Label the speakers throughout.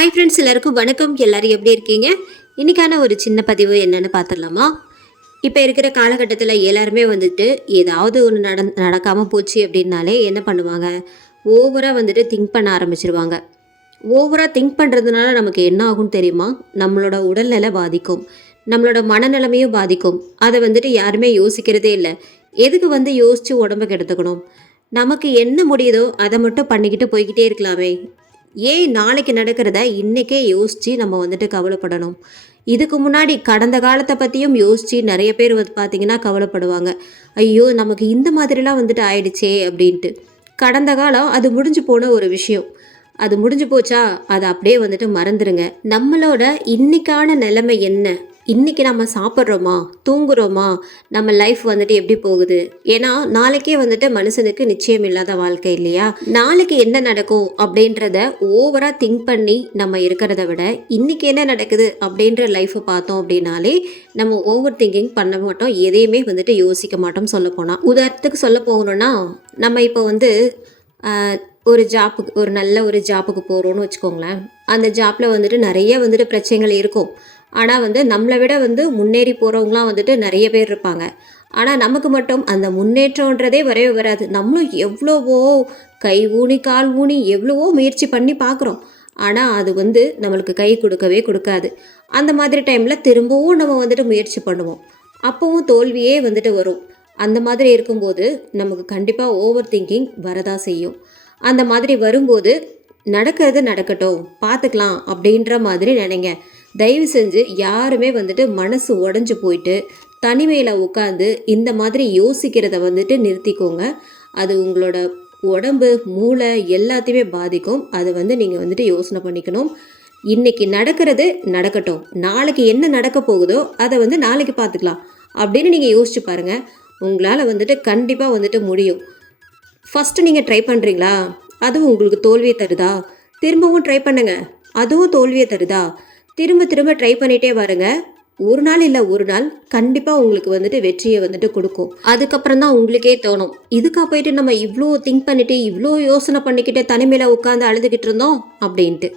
Speaker 1: Hi friends எல்லாருக்கும் வணக்கம். எல்லாரும் எப்படி இருக்கீங்க? இன்னைக்கான ஒரு சின்ன பதிவு என்னென்னு பார்த்துடலாமா இப்போ இருக்கிற காலகட்டத்தில் எல்லாருமே வந்துட்டு ஏதாவது ஒன்று நட நடக்காமல் போச்சு அப்படின்னாலே என்ன பண்ணுவாங்க? ஓவராக வந்துட்டு திங்க் பண்ண ஆரம்பிச்சிருவாங்க. ஓவராக திங்க் பண்ணுறதுனால நமக்கு என்ன ஆகும் தெரியுமா? நம்மளோட உடல்நிலை பாதிக்கும். நம்மளோட மனநிலைமையும் பாதிக்கும். அதை வந்துட்டு யாருமே யோசிக்கிறதே இல்லை. எதுக்கு வந்து யோசித்து உடம்ப கெடுத்துக்கணும்? நமக்கு என்ன முடியுதோ அதை மட்டும் பண்ணிக்கிட்டு போய்கிட்டே இருக்கலாமே. ஏன் நாளைக்கு நடக்கிறத இன்றைக்கே யோசித்து நம்ம வந்துட்டு கவலைப்படணும். இதுக்கு முன்னாடி கடந்த காலத்தை பற்றியும் யோசித்து நிறைய பேர் வந்து பார்த்திங்கன்னா கவலைப்படுவாங்க. ஐயோ நமக்கு இந்த மாதிரிலாம் வந்துட்டு ஆயிடுச்சே அப்படின்ட்டு. கடந்த காலம் அது முடிஞ்சு போன ஒரு விஷயம். அது முடிஞ்சு போச்சா? அதை அப்படியே வந்துட்டு மறந்துடுங்க நம்மளோட இன்னைக்கான நிலைமை என்ன? இன்றைக்கி நம்ம சாப்பிட்றோமா? தூங்குறோமா? நம்ம லைஃப் வந்துட்டு எப்படி போகுது? ஏன்னா நாளைக்கே வந்துட்டு மனுஷனுக்கு நிச்சயம் இல்லாத வாழ்க்கை இல்லையா? நாளைக்கு என்ன நடக்கும் அப்படின்றத ஓவராக திங்க் பண்ணி நம்ம இருக்கிறத விட இன்றைக்கி என்ன நடக்குது அப்படின்ற லைஃப்பை பார்த்தோம் அப்படின்னாலே நம்ம ஓவர் திங்கிங் பண்ண மாட்டோம். எதையுமே வந்துட்டு யோசிக்க மாட்டோம் சொல்ல போனால் உதாரணத்துக்கு சொல்ல போகணும்னா நம்ம இப்போ வந்து ஒரு ஜாப்புக்கு ஒரு நல்ல ஒரு ஜாப்புக்கு போகிறோன்னு வச்சுக்கோங்களேன். அந்த ஜாப்பில் வந்துட்டு நிறைய வந்துட்டு பிரச்சனைகள் இருக்கும். ஆனால் வந்து நம்மளை விட வந்து முன்னேறி போகிறவங்களாம் வந்துட்டு நிறைய பேர் இருப்பாங்க. ஆனால் நமக்கு மட்டும் அந்த முன்னேற்றன்றதே வரவே வராது. நம்மளும் எவ்வளவோ கை ஊனி கால் ஊனி எவ்வளவோ முயற்சி பண்ணி பார்க்குறோம் ஆனால் அது வந்து நம்மளுக்கு கை கொடுக்கவே கொடுக்காது. அந்த மாதிரி டைமில் திரும்பவும் நம்ம வந்துட்டு முயற்சி பண்ணுவோம். அப்போவும் தோல்வியே வந்துட்டு வரும். அந்த மாதிரி இருக்கும்போது நமக்கு கண்டிப்பாக ஓவர் திங்கிங் வரதா செய்யும். அந்த மாதிரி வரும்போது நடக்கிறது நடக்கட்டும் பார்த்துக்கலாம் அப்படின்ற மாதிரி நினைங்க. தயவு செஞ்சு யாருமே வந்துட்டு மனசு உடஞ்சி போயிட்டு தனிமையில் உட்காந்து இந்த மாதிரி யோசிக்கிறத வந்துட்டு நிறுத்திக்கோங்க. அது உங்களோட உடம்பு மூளை எல்லாத்தையுமே பாதிக்கும். அதை வந்து நீங்கள் வந்துட்டு யோசனை பண்ணிக்கணும். இன்னைக்கு நடக்கிறது நடக்கட்டும். நாளைக்கு என்ன நடக்க போகுதோ அதை வந்து நாளைக்கு பார்த்துக்கலாம். அப்படின்னு நீங்கள் யோசிச்சு பாருங்கள் உங்களால் வந்துட்டு கண்டிப்பாக வந்துட்டு முடியும். ஃபஸ்ட்டு நீங்கள் ட்ரை பண்ணுறீங்களா அதுவும் உங்களுக்கு தோல்வியை தருதா? திரும்பவும் ட்ரை பண்ணுங்கள் அதுவும் தோல்வியை தருதா? திரும்ப திரும்ப ட்ரை பண்ணிகிட்டே வாருங்க. ஒரு நாள் இல்லை ஒரு நாள் கண்டிப்பாக உங்களுக்கு வந்துட்டு வெற்றியை வந்துட்டு கொடுக்கும். அதுக்கப்புறம் தான் உங்களுக்கே தோணும். இதுக்காக போயிட்டு நம்ம இவ்வளோ திங்க் பண்ணிட்டு இவ்வளோ யோசனை பண்ணிக்கிட்டு தனிமையில் உட்காந்து அழுதுகிட்டு இருந்தோம் அப்படின்ட்டு.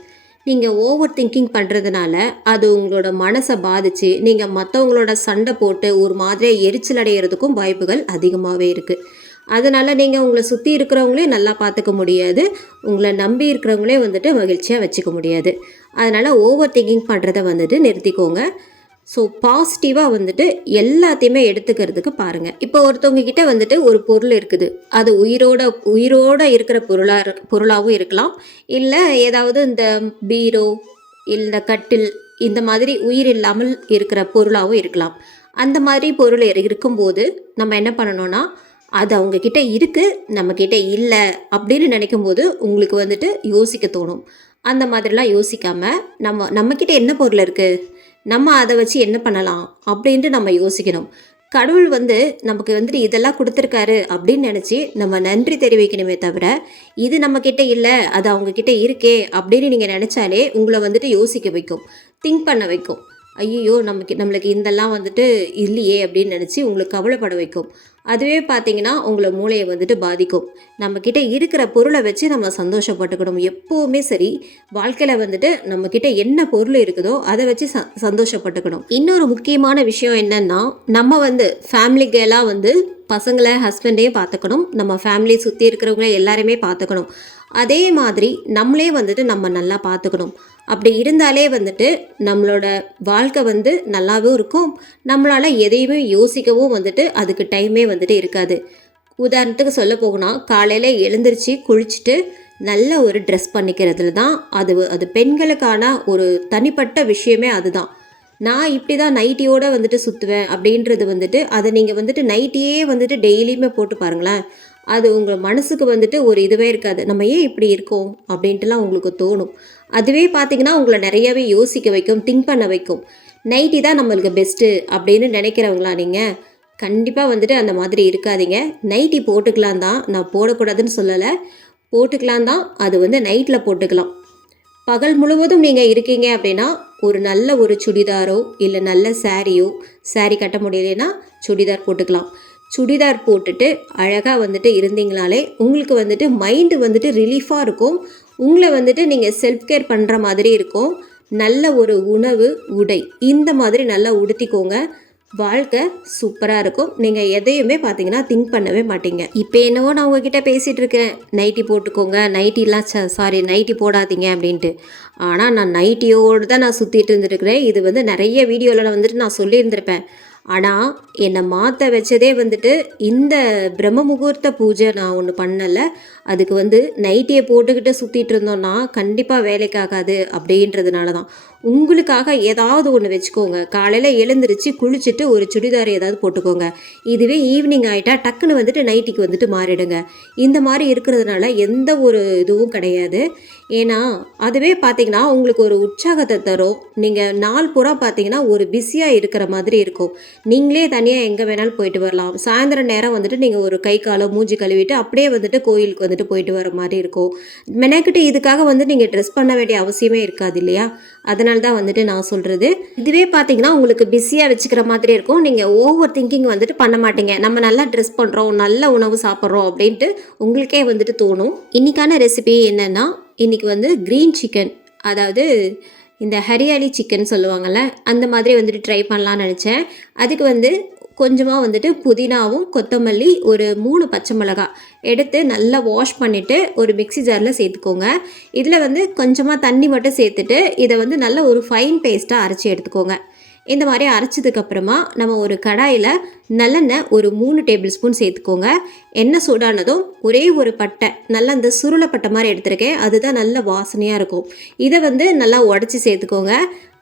Speaker 1: நீங்கள் ஓவர் திங்கிங் பண்ணுறதுனால அது உங்களோட மனசை பாதிச்சு நீங்கள் மற்றவங்களோட சண்டை போட்டு ஒரு மாதிரியாக எரிச்சல் அடைகிறதுக்கும் வாய்ப்புகள் அதிகமாகவே இருக்குது அதனால் நீங்கள் உங்களை சுற்றி இருக்கிறவங்களையும் நல்லா பார்த்துக்க முடியாது. உங்களை நம்பி இருக்கிறவங்களே வந்துட்டு மகிழ்ச்சியாக வச்சுக்க முடியாது. அதனால் ஓவர் திங்கிங் பண்ணுறத வந்துட்டு நிறுத்திக்கோங்க. ஸோ பாசிட்டிவாக வந்துட்டு எல்லாத்தையுமே எடுத்துக்கிறதுக்கு பாருங்கள் இப்போ ஒருத்தவங்க கிட்ட வந்துட்டு ஒரு பொருள் இருக்குது. அது உயிரோட உயிரோட இருக்கிற பொருளாக பொருளாகவும் இருக்கலாம். இல்லை ஏதாவது இந்த பீரோ இல்லை கட்டில் இந்த மாதிரி உயிர் இல்லாமல் இருக்கிற பொருளாகவும் இருக்கலாம். அந்த மாதிரி பொருள் இருக்கும்போது நம்ம என்ன பண்ணணும்னா அது அவங்க கிட்ட நம்மக்கிட்ட இல்லை அப்படின்னு நினைக்கும் போது உங்களுக்கு வந்துட்டு யோசிக்க தோணும். அந்த மாதிரிலாம் யோசிக்காம நம்ம நம்மக்கிட்ட என்ன பொருள் இருக்குது நம்ம அதை வச்சு என்ன பண்ணலாம்? அப்படின்ட்டு நம்ம யோசிக்கணும். கடவுள் வந்து நமக்கு வந்துட்டு இதெல்லாம் கொடுத்துருக்காரு அப்படின்னு நினச்சி நம்ம நன்றி தெரிவிக்கணுமே தவிர இது நம்மக்கிட்ட இல்லை அது அவங்கக்கிட்ட இருக்கே அப்படின்னு நீங்கள் நினச்சாலே உங்களை வந்துட்டு யோசிக்க வைக்கும். திங்க் பண்ண வைக்கும். ஐயோ நமக்கு நம்மளுக்கு இதெல்லாம் வந்துட்டு இல்லையே அப்படின்னு நினச்சி உங்களுக்கு கவலைப்பட வைக்கும். அதுவே பார்த்தீங்கன்னா உங்களை மூளையை வந்துட்டு பாதிக்கும். நம்மக்கிட்ட இருக்கிற பொருளை வச்சு நம்ம சந்தோஷப்பட்டுக்கணும். எப்போவுமே சரி வாழ்க்கையில் வந்துட்டு நம்மக்கிட்ட என்ன பொருள் இருக்குதோ அதை வச்சு ச சந்தோஷப்பட்டுக்கணும். இன்னொரு முக்கியமான விஷயம் என்னென்னா நம்ம வந்து ஃபேமிலிக்கெல்லாம் வந்து பசங்களை ஹஸ்பண்டையும் பார்த்துக்கணும் நம்ம ஃபேமிலி சுற்றி இருக்கிறவங்கள எல்லாருமே பார்த்துக்கணும் அதே மாதிரி நம்மளே வந்துட்டு நம்ம நல்லா பார்த்துக்கணும் அப்படி இருந்தாலே வந்துட்டு நம்மளோட வாழ்க்கை வந்து நல்லாவும் இருக்கும். நம்மளால் எதையுமே யோசிக்கவும் வந்துட்டு அதுக்கு டைமே வந்துட்டு இருக்காது. உதாரணத்துக்கு சொல்ல போகணும் காலையில் எழுந்திரிச்சு குளிச்சுட்டு நல்ல ஒரு ட்ரெஸ் பண்ணிக்கிறதுல தான் அது அது பெண்களுக்கான ஒரு தனிப்பட்ட விஷயமே அதுதான். நான் இப்படி தான் நைட்டியோட வந்துட்டு சுற்றுவேன் அப்படின்றது வந்துட்டு அதை நீங்கள் வந்துட்டு நைட்டியே வந்துட்டு டெய்லியுமே போட்டு பாருங்களேன். அது உங்கள் மனசுக்கு வந்துட்டு ஒரு இதுவே இருக்காது. நம்ம ஏன் இப்படி இருக்கோம் அப்படின்ட்டுலாம் உங்களுக்கு தோணும். அதுவே பார்த்தீங்கன்னா உங்களை நிறையவே யோசிக்க வைக்கும் திங்க் பண்ண வைக்கும். நைட்டி தான் நம்மளுக்கு பெஸ்ட்டு அப்படின்னு நினைக்கிறவங்களா நீங்கள் கண்டிப்பாக வந்துட்டு அந்த மாதிரி இருக்காதீங்க. நைட்டி போட்டுக்கலாம் தான். நான் போடக்கூடாதுன்னு சொல்லலை. போட்டுக்கலாம் தான். அது வந்து நைட்டில் போட்டுக்கலாம். பகல் முழுவதும் நீங்கள் இருக்கீங்க அப்படின்னா ஒரு நல்ல ஒரு சுடிதாரோ இல்லை நல்ல சாரியோ சாரி கட்ட முடியலைன்னா சுடிதார் போட்டுக்கலாம். சுடிதார் போட்டுட்டு அழகாக வந்துட்டு இருந்தீங்களாலே உங்களுக்கு வந்துட்டு மைண்டு வந்துட்டு ரிலீஃபாக இருக்கும். உங்களை வந்துட்டு நீங்கள் செல்ஃப் கேர் பண்ணுற மாதிரி இருக்கும். நல்ல ஒரு உணவு உடை. இந்த மாதிரி நல்லா உடுத்திக்கோங்க. வாழ்க்கை சூப்பராக இருக்கும். நீங்கள் எதையுமே பார்த்தீங்கன்னா திங்க் பண்ணவே மாட்டீங்க. இப்போ என்னவோ நான் உங்ககிட்ட பேசிகிட்டு இருக்கிறேன். நைட்டி போட்டுக்கோங்க. நைட்டிலாம் சாரி நைட்டி போடாதீங்க அப்படின்ட்டு. ஆனால் நான் நைட்டியோடு தான் நான் சுற்றிட்டு இருந்துருக்கிறேன். இது வந்து நிறைய வீடியோவில் வந்துட்டு நான் சொல்லியிருந்திருப்பேன். ஆனால் என்னை மாற்ற வச்சதே வந்துட்டு இந்த பிரம்ம முகூர்த்த பூஜை நான் ஒன்று பண்ணலை. அதுக்கு வந்து நைட்டியை போட்டுக்கிட்டு சுற்றிட்டு இருந்தோன்னா கண்டிப்பாக வேலைக்காகாது அப்படின்றதுனால தான் உங்களுக்காக ஏதாவது ஒன்று வச்சுக்கோங்க. காலையில் எழுந்திரிச்சு குளிச்சுட்டு ஒரு சுடிதார் ஏதாவது போட்டுக்கோங்க. இதுவே ஈவினிங் ஆகிட்டா டக்குன்னு வந்துட்டு நைட்டிக்கு வந்துட்டு மாறிடுங்க. இந்த மாதிரி இருக்கிறதுனால எந்த ஒரு இதுவும் கிடையாது. ஏன்னா அதுவே பார்த்திங்கன்னா உங்களுக்கு ஒரு உற்சாகத்தை தரும். நீங்கள் நாள் பூரா பார்த்தீங்கன்னா ஒரு பிஸியாக இருக்கிற மாதிரி இருக்கும். நீங்களே தனியாக எங்கே வேணாலும் போயிட்டு வரலாம். சாயந்தரம் நேரம் வந்துட்டு நீங்கள் ஒரு கை காலை மூஞ்சி கழுவிட்டு அப்படியே வந்துட்டு கோயிலுக்கு வந்து வந்துட்டு போயிட்டு வர மாதிரி இருக்கும். மெனக்கிட்ட இதுக்காக வந்து நீங்கள் ட்ரெஸ் பண்ண வேண்டிய அவசியமே இருக்காது இல்லையா? அதனால தான் வந்துட்டு நான் சொல்கிறது இதுவே பார்த்தீங்கன்னா உங்களுக்கு பிஸியாக வச்சுக்கிற மாதிரி இருக்கும். நீங்கள் ஓவர் திங்கிங் வந்துட்டு பண்ண மாட்டீங்க. நம்ம நல்லா ட்ரெஸ் பண்ணுறோம் நல்ல உணவு சாப்பிட்றோம் அப்படின்ட்டு உங்களுக்கே வந்துட்டு தோணும். இன்றைக்கான ரெசிபி என்னென்னா இன்றைக்கி வந்து க்ரீன் சிக்கன் அதாவது இந்த ஹரியாலி சிக்கன் சொல்லுவாங்கள்ல அந்த மாதிரி வந்துட்டு ட்ரை பண்ணலான்னு நினச்சேன். அதுக்கு வந்து கொஞ்சமாக வந்துட்டு புதினாவும் கொத்தமல்லி ஒரு மூணு பச்சை மிளகாய் எடுத்து நல்லா வாஷ் பண்ணிவிட்டு ஒரு மிக்ஸி ஜாரில் சேர்த்துக்கோங்க. இதில் வந்து கொஞ்சமாக தண்ணி மட்டும் சேர்த்துட்டு இதை வந்து நல்ல ஒரு ஃபைன் பேஸ்ட்டாக அரைச்சி எடுத்துக்கோங்க. இந்த மாதிரி அரைச்சதுக்கப்புறமா நம்ம ஒரு கடாயில் நல்லெண்ணெய் ஒரு மூணு டேபிள் ஸ்பூன் சேர்த்துக்கோங்க. எண்ணெய் சூடானதும் ஒரே ஒரு பட்டை நல்லா இந்த சுருளப்பட்டை மாதிரி எடுத்திருக்கேன். அதுதான் நல்ல வாசனையாக இருக்கும். இதை வந்து நல்லா உடச்சி சேர்த்துக்கோங்க.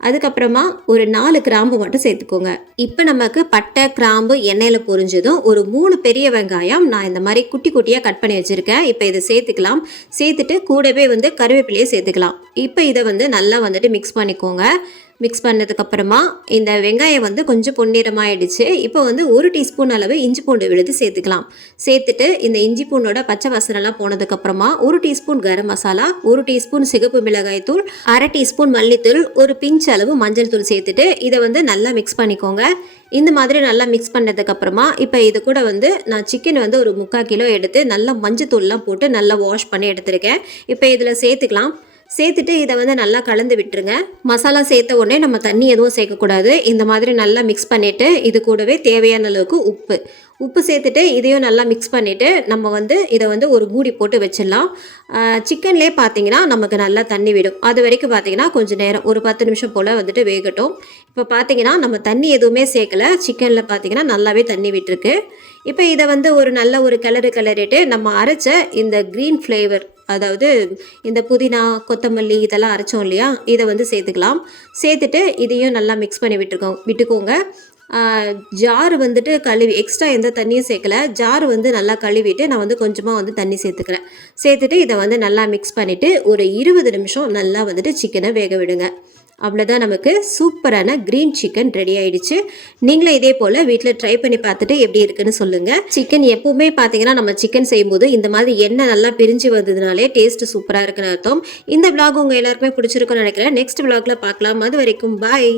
Speaker 1: அதுக்கப்புறமா ஒரு நாலு கிராம்பு மட்டும் சேர்த்துக்கோங்க. இப்போ நமக்கு பட்டை கிராம்பு எண்ணெயில் பொரிஞ்சதும் ஒரு மூணு பெரிய வெங்காயம் நான் இந்த மாதிரி குட்டி குட்டியாக கட் பண்ணி வச்சுருக்கேன். இப்போ இதை சேர்த்துக்கலாம். சேர்த்துட்டு கூடவே வந்து கருவேப்பிலையே சேர்த்துக்கலாம். இப்போ இதை வந்து நல்லா வந்துட்டு மிக்ஸ் பண்ணிக்கோங்க. மிக்ஸ் பண்ணதுக்கப்புறமா இந்த வெங்காயம் வந்து கொஞ்சம் பொன்னிறமாயிடுச்சு. இப்போ வந்து ஒரு டீஸ்பூன் அளவு இஞ்சி பூண்டு விழுது சேர்த்துக்கலாம். சேர்த்துட்டு இந்த இஞ்சி பூண்டோட பச்சை வசனெல்லாம் போனதுக்கப்புறமா ஒரு டீஸ்பூன் கரம் மசாலா ஒரு டீஸ்பூன் சிகப்பு மிளகாய் தூள் அரை டீஸ்பூன் மல்லித்தூள் ஒரு பிஞ்ச் அளவு மஞ்சள் தூள் சேர்த்துட்டு இதை வந்து நல்லா மிக்ஸ் பண்ணிக்கோங்க. இந்த மாதிரி நல்லா மிக்ஸ் பண்ணதுக்கப்புறமா இப்போ இது கூட வந்து நான் சிக்கன் வந்து ஒரு முக்கால் கிலோ எடுத்து நல்லா மஞ்சள் தூள்லாம் போட்டு நல்லா வாஷ் பண்ணி எடுத்திருக்கேன். இப்போ இதில் சேர்த்துக்கலாம். சேர்த்துட்டு இதை வந்து நல்லா கலந்து விட்டுருங்க. மசாலா சேர்த்த உடனே நம்ம தண்ணி எதுவும் சேர்க்கக்கூடாது. இந்த மாதிரி நல்லா மிக்ஸ் பண்ணிவிட்டு இது கூடவே தேவையான அளவுக்கு உப்பு. உப்பு சேர்த்துட்டு இதையும் நல்லா மிக்ஸ் பண்ணிவிட்டு நம்ம வந்து இதை வந்து ஒரு மூடி போட்டு வச்சிடலாம். சிக்கன்லேயே பார்த்தீங்கன்னா நமக்கு நல்லா தண்ணி விடும். அது வரைக்கும் பார்த்தீங்கன்னா கொஞ்சம் நேரம் ஒரு பத்து நிமிஷம் போல் வந்துட்டு வேகட்டும். இப்போ பார்த்தீங்கன்னா நம்ம தண்ணி எதுவுமே சேர்க்கல. சிக்கனில் பார்த்தீங்கன்னா நல்லாவே தண்ணி விட்டுருக்கு. இப்போ இதை வந்து ஒரு நல்ல ஒரு கிளறு கிளறிட்டு நம்ம அரைச்ச இந்த க்ரீன் ஃப்ளேவர் அதாவது இந்த புதினா கொத்தமல்லி இதெல்லாம் அரைச்சோம் இல்லையா? இதை வந்து சேர்த்துக்கலாம். சேர்த்துட்டு இதையும் நல்லா மிக்ஸ் பண்ணி விட்டுருக்கோம். விட்டுக்கோங்க. ஜாரு வந்துட்டு கழுவி எக்ஸ்ட்ரா எந்த தண்ணியும் சேர்க்கல. ஜாரு வந்து நல்லா கழுவிட்டு நான் வந்து கொஞ்சமாக வந்து தண்ணி சேர்த்துக்கிறேன். சேர்த்துட்டு இதை வந்து நல்லா மிக்ஸ் பண்ணிவிட்டு ஒரு இருபது நிமிஷம் நல்லா வந்துட்டு சிக்கனை வேக விடுங்க. அவ்வளோதான் நமக்கு சூப்பரான க்ரீன் சிக்கன் ரெடி ஆயிடுச்சு. நீங்களும் இதே போல் வீட்டில் ட்ரை பண்ணி பார்த்துட்டு எப்படி இருக்குன்னு சொல்லுங்கள் சிக்கன் எப்பவுமே பார்த்தீங்கன்னா நம்ம சிக்கன் செய்யும்போது இந்த மாதிரி எண்ணெய் நல்லா பிரிஞ்சு வந்ததுனாலே டேஸ்ட் சூப்பராக இருக்குன்னு அர்த்தம். இந்த விளாக் உங்கள் எல்லாருக்குமே பிடிச்சிருக்குன்னு நினைக்கிறேன். நெக்ஸ்ட் விளாகில் பார்க்கலாம். அது வரைக்கும் பாய்